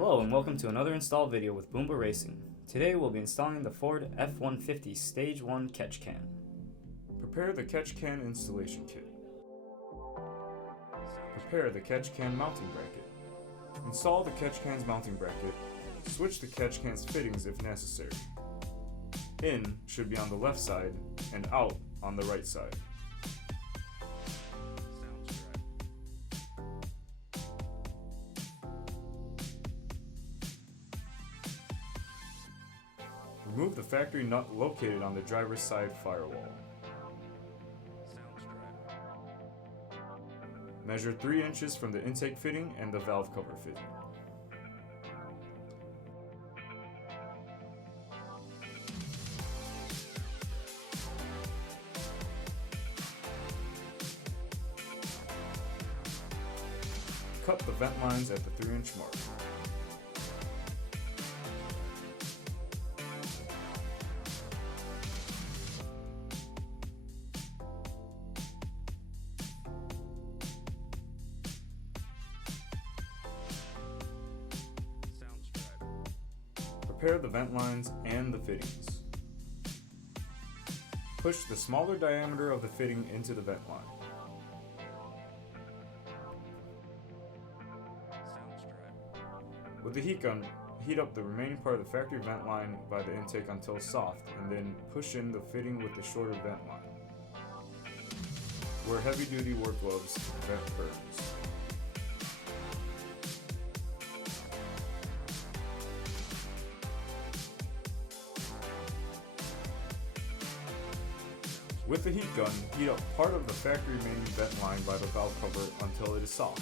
Hello and welcome to another install video with Boomba Racing. Today we'll be installing the Ford F-150 Stage 1 catch can. Prepare the catch can installation kit. Prepare the catch can mounting bracket. Install the catch can's mounting bracket. Switch the catch can's fittings if necessary. In should be on the left side and out on the right side. Remove the factory nut located on the driver's side firewall. Measure 3 inches from the intake fitting and the valve cover fitting. Cut the vent lines at the 3-inch mark. Prepare the vent lines and the fittings. Push the smaller diameter of the fitting into the vent line. With the heat gun, heat up the remaining part of the factory vent line by the intake until soft, and then push in the fitting with the shorter vent line. Wear heavy-duty work gloves to prevent burns. With the heat gun, heat up part of the factory main vent line by the valve cover until it is soft,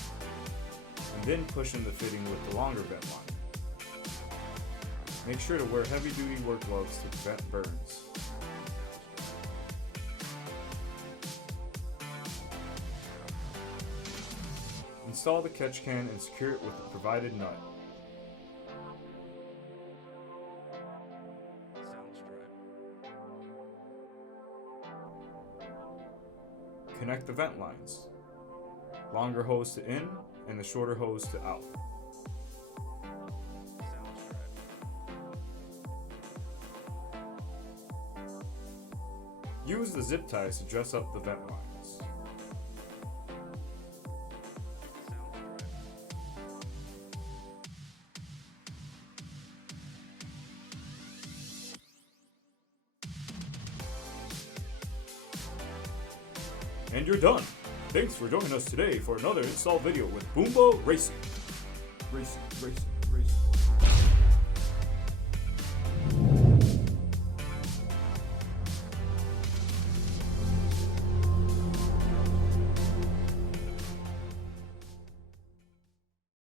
and then push in the fitting with the longer vent line. Make sure to wear heavy-duty work gloves to prevent burns. Install the catch can and secure it with the provided nut. Connect the vent lines. Longer hose to in and the shorter hose to out. Use the zip ties to dress up the vent lines. And you're done! Thanks for joining us today for another install video with Boomba Racing. Racing.